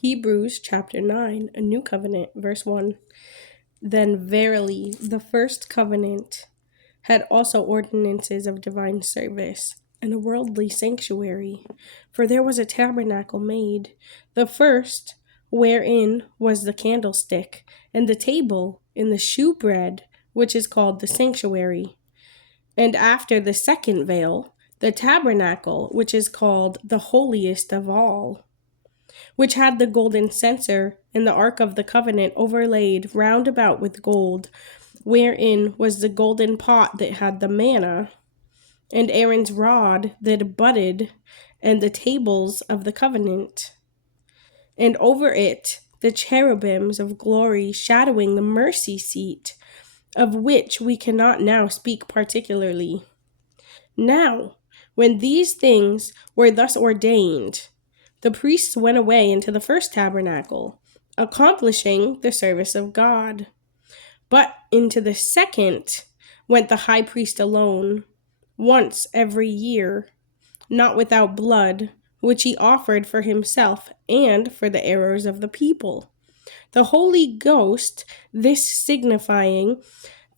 Hebrews chapter 9, a new covenant, verse 1. Then verily the first covenant had also ordinances of divine service, and a worldly sanctuary. For there was a tabernacle made, the first, wherein was the candlestick, and the table, and the shewbread, which is called the sanctuary. And after the second veil, the tabernacle, which is called the holiest of all, which had the golden censer and the ark of the covenant overlaid round about with gold, wherein was the golden pot that had the manna, and Aaron's rod that budded, and the tables of the covenant. And over it the cherubims of glory shadowing the mercy seat, of which we cannot now speak particularly. Now, when these things were thus ordained, the priests went away into the first tabernacle, accomplishing the service of God. But into the second went the high priest alone, once every year, not without blood, which he offered for himself and for the errors of the people. The Holy Ghost, this signifying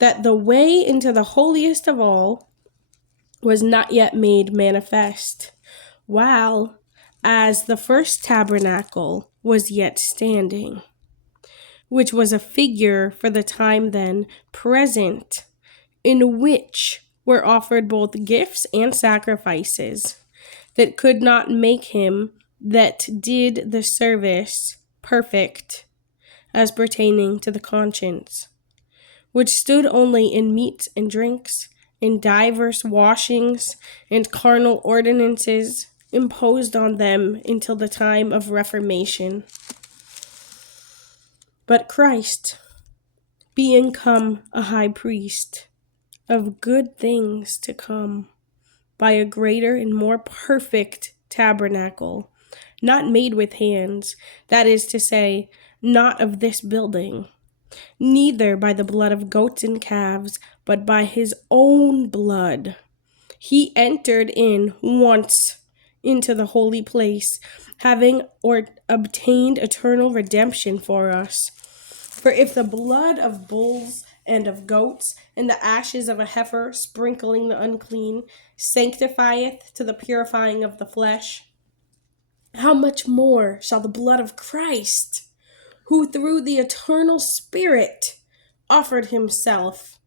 that the way into the holiest of all was not yet made manifest, while as the first tabernacle was yet standing, which was a figure for the time then present, in which were offered both gifts and sacrifices, that could not make him that did the service perfect, as pertaining to the conscience, which stood only in meats and drinks, in divers washings, and carnal ordinances imposed on them until the time of Reformation. But Christ, being come a high priest of good things to come, by a greater and more perfect tabernacle, not made with hands, that is to say, not of this building, neither by the blood of goats and calves, but by his own blood, he entered in once into the holy place, having obtained eternal redemption for us. For if the blood of bulls and of goats and the ashes of a heifer sprinkling the unclean sanctifieth to the purifying of the flesh, how much more shall the blood of Christ, who through the eternal Spirit offered himself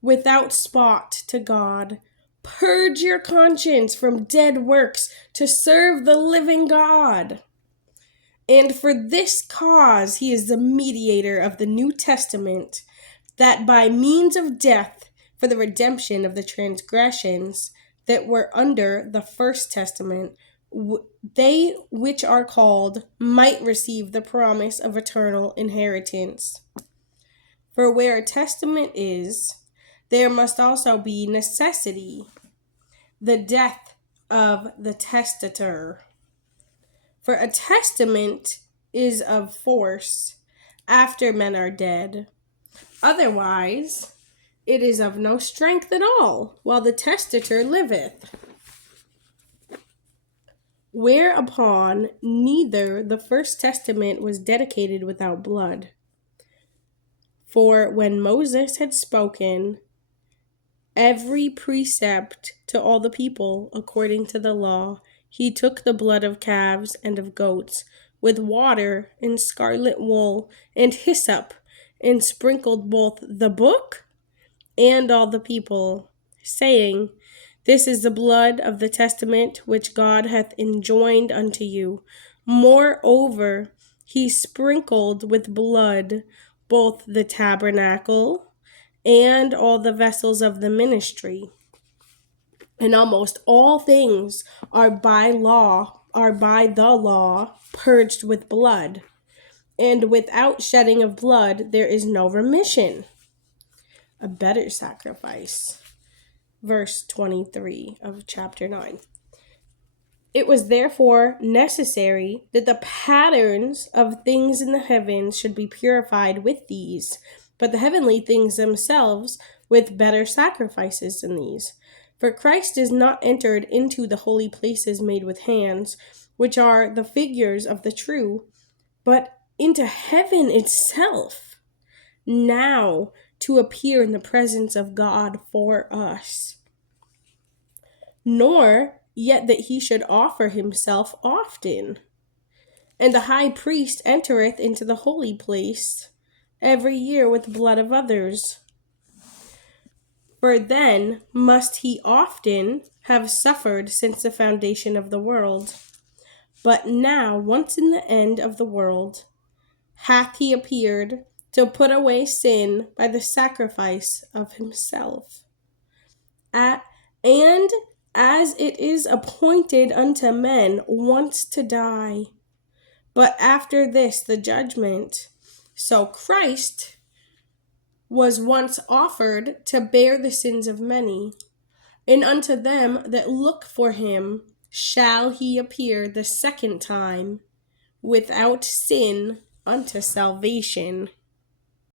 without spot to God, purge your conscience from dead works to serve the living God. And for this cause he is the mediator of the New Testament, that by means of death, for the redemption of the transgressions that were under the first testament, they which are called might receive the promise of eternal inheritance. For where a testament is, there must also be necessity, the death of the testator. For a testament is of force after men are dead. Otherwise, it is of no strength at all while the testator liveth. Whereupon neither the first testament was dedicated without blood. For when Moses had spoken every precept to all the people according to the law, he took the blood of calves and of goats with water and scarlet wool and hyssop, and sprinkled both the book and all the people, saying, This is the blood of the testament which God hath enjoined unto you. Moreover, he sprinkled with blood both the tabernacle and all the vessels of the ministry. And almost all things are by the law purged with blood. And without shedding of blood there is no remission. A better sacrifice. Verse 23 of chapter 9. It was therefore necessary that the patterns of things in the heavens should be purified with these, but the heavenly things themselves with better sacrifices than these. For Christ is not entered into the holy places made with hands, which are the figures of the true, but into heaven itself, now to appear in the presence of God for us. Nor yet that he should offer himself often. And the high priest entereth into the holy place every year with blood of others. For then must he often have suffered since the foundation of the world. But now, once in the end of the world, hath he appeared to put away sin by the sacrifice of himself. And as it is appointed unto men once to die, but after this the judgment, so Christ was once offered to bear the sins of many, and unto them that look for him shall he appear the second time without sin unto salvation.